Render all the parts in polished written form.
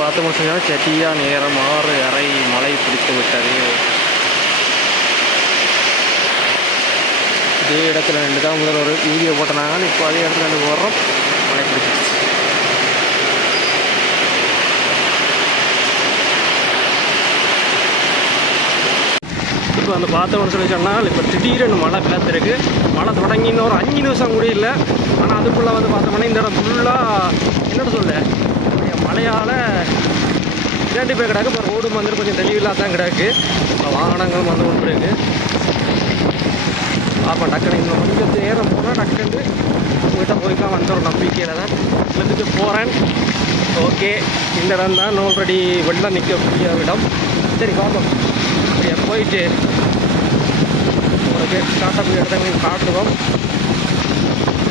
பார்த்தோம்னு சொன்னால் செட்டியா நேரம் 6:30 மழை பிடித்து விட்டது. இதே இடத்துல ரெண்டு தான் முதல்ல ஒரு வீடியோ போட்டனாங்க. இப்போ அதே இடத்துல ரெண்டு போடுறோம், மழை பிடிச்சிருச்சு. இப்போ அந்த பார்த்தோம்னு சொல்லி சொன்னால் இப்போ திடீர்னு மழை பிளத்திருக்கு. மழை தொடங்கின்னு ஒரு 5 நிமிஷம் கூட இல்லை. ஆனால் அதுக்குள்ளே வந்து பார்த்தோம்னா இந்த இடம் ஃபுல்லாக என்னென்னு சொல்ல மழையால் இரண்டு பேர் கிடக்கு. இப்போ ரோடும் வந்துட்டு கொஞ்சம் தெளிவில்லாத தான் கிடக்கு. வாகனங்களும் வந்து கொண்டு இருக்கு. அப்போ டக்குனு இன்னும் கொஞ்சம் நேரம் போனால் டக்குன்னு உங்கள்கிட்ட போய்க்கலாம் வந்து ஒரு நம்பிக்கையில் தான் இழுத்துட்டு போகிறேன். ஓகே, இந்த இடம் தான் ஆல்ரெடி வெள்ளம் நிற்கக்கூடிய இடம். சரி பார்ப்போம். அப்படியே போயிட்டு உங்களுக்கு காட்டக்கூடிய இடத்த காட்டுவோம்.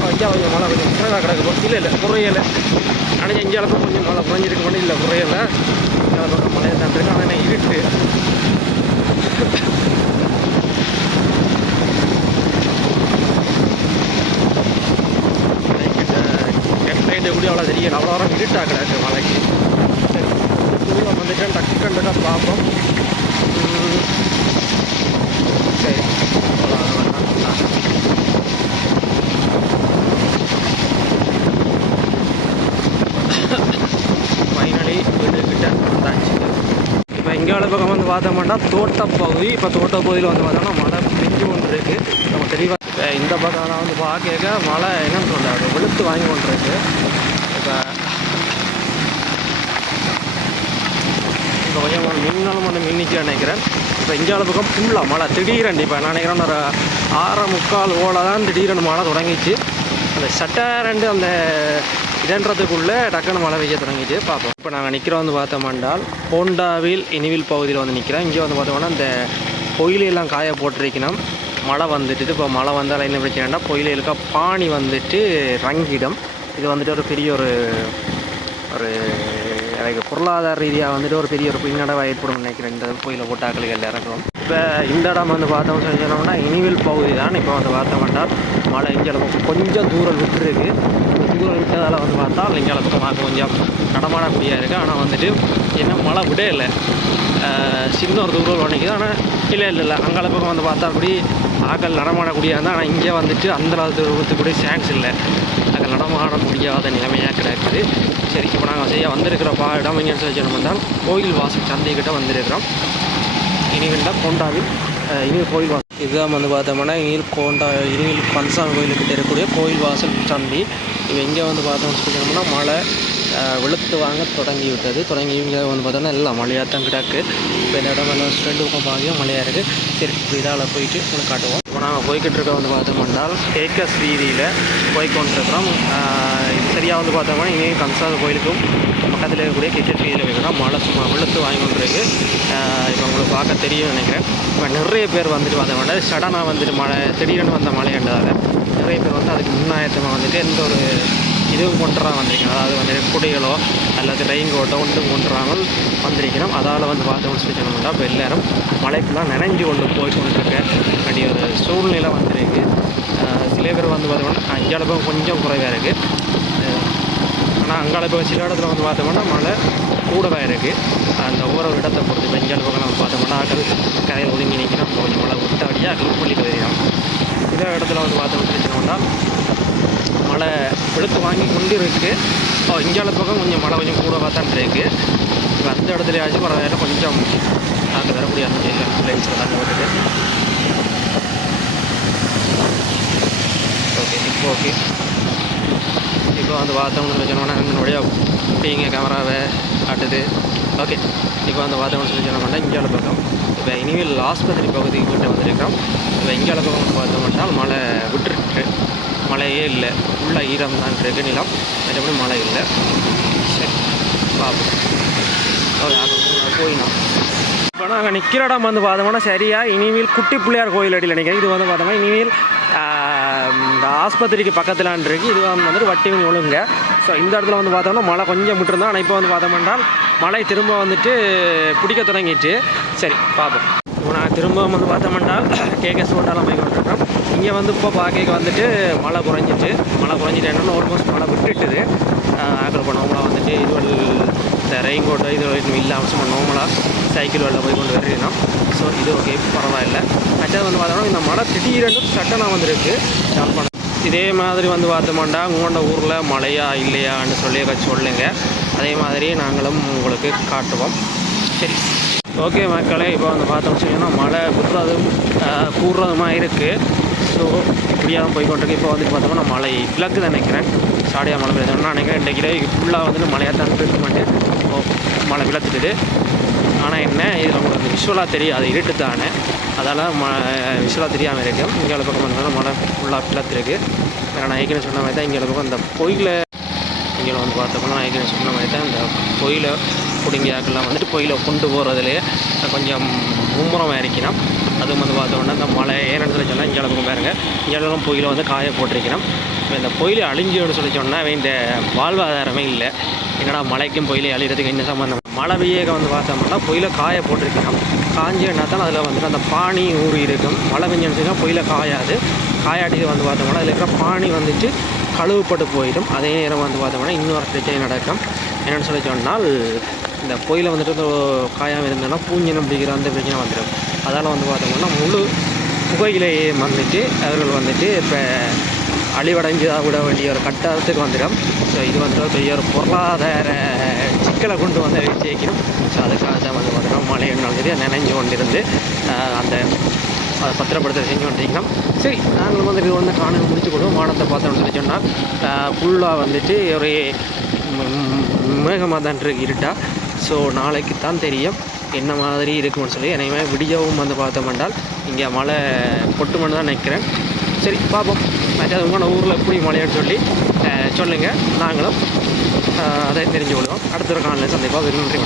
ஐயா கொஞ்சம் மழை கொஞ்சம் குறைவாக கிடக்கும். இல்லை குறையலை. ஆனால் எங்கே அளவுக்கு கொஞ்சம் மழை குறைஞ்சிருக்க மட்டும் இல்லை, குறையலை. பக்கம் மழை தான் இருக்கு. ஆனால் என்ன இருட்டு. லைட்டு கூட அவ்வளோ தெரியல. அவ்வளோ வரம் இருட்டாக கிடக்கு மழைக்கு. சரி தூரம் வந்துட்டேன். டக்குன்னு பார்ப்போம். சரி ஃபைனலி வீட்டுக்கிட்ட வந்தாச்சு. இப்போ எங்கேயாவது பக்கம் வந்து பார்த்தோம்னா தோட்டப்பகுதி. இப்போ தோட்டப்பகுதியில் வந்து பார்த்தோம்னா மழை பெஞ்சு கொண்டு இருக்குது. நம்ம தெளிவாக இப்போ இந்த பக்கம் வந்து பார்க்க மழை என்னன்னு சொல்ல அது வெளுத்து வாங்கி கொண்டு இருக்கு. இப்போ கொஞ்சம் மின்னாலும் ஒன்று மின்னிச்சு நினைக்கிறேன். இப்போ இந்தியாவில் பக்கம் ஃபுல்லாக மழை திடீரெண்டு. இப்போ நான் நினைக்கிறேன் ஒரு 6:45 ஓலை தான் திடீரெண்டு மழை தொடங்கிச்சு. அந்த சட்டரெண்டு அந்த இதன்றதுக்குள்ளே டக்குன்னு மழை பெய்ய தொடங்கிட்டு பார்ப்போம். இப்போ நாங்கள் நிற்கிறோம் வந்து பார்த்தோம்னால் ஹோண்டாவில் இனிவில் பகுதியில் வந்து நிற்கிறோம். இங்கே வந்து பார்த்தோம்னா இந்த பொயிலையெல்லாம் காய போட்டிருக்கணும். மழை வந்துட்டு இப்போ மழை வந்தால் என்ன பிரச்சனைனா பொயிலைகளுக்கா பானி வந்துட்டு ரங்கிடும். இது வந்துட்டு ஒரு பெரிய ஒரு எனக்கு பொருளாதார ரீதியாக வந்துட்டு ஒரு பெரிய ஒரு பின்னடைவாக ஏற்படும் நினைக்கிறேன். இந்த கோயிலை போட்டாக்கள் இறக்கும். இப்போ இந்த இடம் வந்து பார்த்தோம்னு சொல்லி சொன்னோம்னா இனிவில் பகுதி தான். இப்போ வந்து பார்த்தோம்னா மழை இங்கே அளவுக்கு கொஞ்சம் தூரம் விட்டுருக்கு. தூரம் விட்டதால் வந்து பார்த்தா இங்கே அளவுக்கு பார்க்க கொஞ்சம் நடமாடக்கூடியாக இருக்குது. ஆனால் வந்துட்டு என்ன மழை விட இல்லை, சின்ன ஒரு தூரம் நினைக்குது. ஆனால் இல்லை அங்கே பக்கம் வந்து பார்த்தா அப்படி ஆக்கள் நடமாடக்கூடிய இருந்தால். ஆனால் இங்கே வந்துட்டு அந்த தூரத்துக்கூடிய சான்ஸ் இல்லை. அங்கே நடமாட முடியாத நிலைமையாக கிடக்குது. சரி இப்போ நாங்கள் செய்ய வந்திருக்கிற இடம் எங்கேன்னு சொல்லி சொன்னோம்னால் கோயில் வாசல் சந்தைக்கிட்ட வந்திருக்கிறோம். இனிவில்டா கோண்டாவில் இனிவில் கோயில் வாசல் இதுதான் வந்து பார்த்தோம்னா இனிவில் கன்சாமி கோயிலுக்கிட்ட இருக்கக்கூடிய கோயில் வாசல் சந்தை. இப்போ எங்கே வந்து பார்த்தோம்னு சொல்லி சொன்னோம்னா மழை வெளுத்து வாங்க தொடங்கி இங்கே வந்து பார்த்தோம்னா எல்லாம் மழையாக தான் கிடக்கு. இப்போ இந்த இடம் எல்லாம் 2 பக்கம் பாதியும் மழையாக இருக்குது. சரி இப்போ இதால் போயிட்டு உங்களுக்கு காட்டுவோம். இப்போ நாங்கள் போய்கிட்டு இருக்க வந்து பார்த்தோம்னால் கேக்கஸ் வீதியில் போய்கொண்டிருக்கிறோம். சரியாக வந்து பார்த்தோம்னா இங்கே கன்சாமி கோயிலுக்கும் பக்கத்தில் இருக்கக்கூடிய கேக்கஸ் வீதியில் வைக்கிறோம். மழை சும்மா வெளுத்து வாங்கி கொண்டிருக்கு. இப்போ உங்களுக்கு பார்க்க தெரியும் நினைக்கிறேன். இப்போ நிறைய பேர் வந்துட்டு பார்த்தோம்னா சடனாக வந்துட்டு மழை திடீர்னு வந்த மழைன்றதால் நிறைய பேர் வந்து அதுக்கு முன்னாயத்தமாக வந்துட்டு எந்த ஒரு இதுவும் கொண்டுறாங்க வந்திருக்கணும். அதாவது வந்து குடைகளோ அல்லது ரெயின் கோட்டோ ஒன்றும் கொண்டுறாமல் வந்திருக்கணும். அதால் வந்து பார்த்தோம்னு சொல்லி சொன்னோம்னா இப்போ எல்லோரும் மழைக்கெல்லாம் நனைஞ்சு கொண்டு போய்கொண்டிருக்க வேண்டிய ஒரு சூழ்நிலை வந்துருக்கு. சில பேர் வந்து பார்த்தோம்னா அஞ்சளவு கொஞ்சம் குறைவாக இருக்குது. ஆனால் அங்காளப்பு சில இடத்துல வந்து பார்த்தோம்னா மழை கூடவாக இருக்குது. அந்த ஒவ்வொரு இடத்தை பொறுத்து இப்போ இஞ்சளவுக்கு நம்ம பார்த்தோம்னா ஆக்கள் கரையில் ஒதுங்கி நிற்கணும். கொஞ்சம் மழை விட்டாடியாக ஆக்கள் பள்ளி போயிடும். சில இடத்துல வந்து பார்த்தோம்னு சொல்லி சொன்னோம்னா மழை வெளுத்து வாங்கி கொண்டு இருக்குது. இங்கால பக்கம் கொஞ்சம் மழை கொஞ்சம் கூடவாக தான் இருக்குது. இப்போ அந்த இடத்துலையாச்சும் பரவாயில்ல கொஞ்சம் தாக்க தரக்கூடிய அந்த பிளேஸில் தான் வருது. ஓகே இப்போ வந்து பார்த்தோம்னு சொன்னோம்னா என்னுடைய குட்டிங்க கேமராவை காட்டுது. ஓகே இப்போ வந்து பார்த்தோம்னு சொல்லி சொன்னோம்னா இங்கால பக்கம் இப்போ இனிமேல் ஆஸ்பத்திரி பகுதிக்கு கிட்ட வந்திருக்கிறோம். இப்போ இங்கால பக்கம் வந்து பார்த்தோம்னா மழை விட்டுருக்கு. மழையே இல்லை, ஃபுல்லாக ஈரம் தான் இருக்குது நிலம். மற்றபடி மழை இல்லை. சரி பார்ப்போம். போயிடும். இப்போ நாங்கள் நிற்கிற இடம் வந்து பார்த்தோம்னா சரியாக இனிமேல் குட்டி பிள்ளையார் கோயில் அடியில் நினைக்கிறேன். இது வந்து பார்த்தோம்னா இனிமேல் இந்த ஆஸ்பத்திரிக்கு பக்கத்திலான் இருக்குது. இது வந்துட்டு வட்டி ஒழுங்க. ஸோ இந்த இடத்துல வந்து பார்த்தோம்னா மழை கொஞ்சம் விட்டுருந்தோம். ஆனால் இப்போ வந்து பார்த்தோம்னா மழை திரும்ப வந்துட்டு பிடிக்க தொடங்கிட்டு. சரி பார்ப்போம். இப்போ நான் திரும்ப வந்து பார்த்தோம்னா கேகஸ் ரோட்டாலாம் போய் கொண்டிருக்கோம். இங்கே வந்து இப்போ பார்க்க வந்துட்டு மழை குறைஞ்சிட்டு என்னென்னா ஆல்மோஸ்ட் மழை விட்டுட்டுது. ஆக்கள் பண்ணவங்களாம் வந்துட்டு இதுவரை இந்த ரெயின் கோட்டை இது இல்லாமல் சும்மா நார்மலாக சைக்கிள் வெளில போய் கொண்டு வரணும். ஸோ இது ஓகே, பரவாயில்லை. மற்றது வந்து பார்த்தோம்னா இந்த மழை திடீரென்று சட்டனாக வந்துருக்கு யாழ்ப்பாணம். இதே மாதிரி வந்து பார்த்தோம்னா உங்களோட ஊரில் மழையா இல்லையான்னு சொல்லி சொல்லுங்க. அதே மாதிரி நாங்களும் உங்களுக்கு காட்டுவோம். சரி, ஓகே மக்களே. இப்போ வந்து பார்த்தோம்னு சொன்னீங்கன்னா மழை விடுறதும் கூடுறதுமாக இருக்குது. ஸோ இப்படியாக தான் போய்கொண்டிருக்கு. இப்போ வந்துட்டு பார்த்தோம்னா மழை கிழக்கு தான் நினைக்கிறேன். ஸ்டாடியாக மழை பெய்யுதுன்னா நினைக்கிறேன். இன்றைக்கி ஃபுல்லாக வந்துட்டு மழையாக தான் இருக்க மாட்டேன். மழை விளத்துட்டுது. ஆனால் என்ன, இதில் உங்களுக்கு அந்த விஷுவலாக தெரியும், அது இருட்டு தானே, அதால் விஷுவலாக தெரியாமல் இருக்குது. இங்கே பக்கம் வந்தாலும் மழை ஃபுல்லாக பிளத்துருக்கு. வேறு நான் ஏற்கனவே சொன்ன மாதிரி தான் இங்கே பக்கம் இந்த பொயில இங்கே வந்து பார்த்தோம்னா நான் ஏற்கனவே சொன்ன மாதிரி தான் இந்த பொயில பிடிங்கியாக்கெல்லாம் வந்துட்டு பொயில கொண்டு போகிறதுலேயே கொஞ்சம் மும்முரமாக இருக்கணும். அதுவும் வந்து பார்த்தோம்னா இந்த மழை ஏன்னு சொல்லி சொன்னால் இங்கே பக்கம் பாருங்கள், இங்கெல்லாம் பொயில வந்து காய போட்டிருக்கணும். இந்த பொயிலை அழிஞ்சுன்னு சொல்லி சொன்னால் இந்த வாழ்வாதாரமே இல்லை. என்னடா மழைக்கும் பொயிலை அழிகிறதுக்கு என்ன சம்பந்தம்? மழை பெய்யக வந்து பார்த்தோம்னா பொயில காய போட்டிருக்கணும். காஞ்சின்னா தான் அதில் வந்துட்டு அந்த பானி ஊறி இருக்கும். மழை பெஞ்சுன்னா பொயில காயாது. காயாட்டி வந்து பார்த்தோம்னா அதில் இருக்கிற பானி வந்துட்டு கழுவுப்பட்டு போயிடும். அதே நேரம் வந்து பார்த்தோம்னா இன்னொரு பிரச்சனை நடக்கும். என்னென்னு சொல்லி சொன்னால் இந்த பொயில வந்துட்டு காயாமல் இருந்தோன்னா பூஞ்சினம் பிடிக்கிற அந்த பிரச்சனை வந்துடும். அதால் வந்து பார்த்தோம்னா முழு புகையிலேயே வந்துட்டு அவர்கள் வந்துட்டு இப்போ அழிவடைஞ்சதாக விட வேண்டிய ஒரு கட்டத்துக்கு வந்துடும். ஸோ இது வந்து ஒரு பெரிய ஒரு பொருளாதார சிக்கலை கொண்டு வந்து சேர்க்கணும். ஸோ அதுக்காக தான் வந்து பார்த்தோம்னா மழை நடந்தது நினைஞ்சு கொண்டிருந்து அந்த அதை பத்திரப்படுத்த செஞ்சு கொண்டிருக்கணும். சரி, நாங்கள் வந்து இது வந்து காணொலி முடிச்சு கொடுவோம். வானத்தை பார்த்தோம்னு சொல்லி சொன்னால் ஃபுல்லாக வந்துட்டு ஒரு மேகமாக தான் இருக்கு, இருட்டா. ஸோ நாளைக்கு தான் தெரியும் என்ன மாதிரி இருக்குன்னு சொல்லி. என்னையுமே விடியவும் வந்து பார்த்தோம்னால் இங்கே மழை பொட்டுமன்னு தான் நினைக்கிறேன். சரி, பார்ப்போம். மற்றது உங்களோட ஊரில் எப்படி மழையான்னு சொல்லி சொல்லுங்கள். நாங்களும் அதை தெரிஞ்சு கொள்வோம். அடுத்த ஒரு காணொலியில் சந்திப்போம். நன்றி.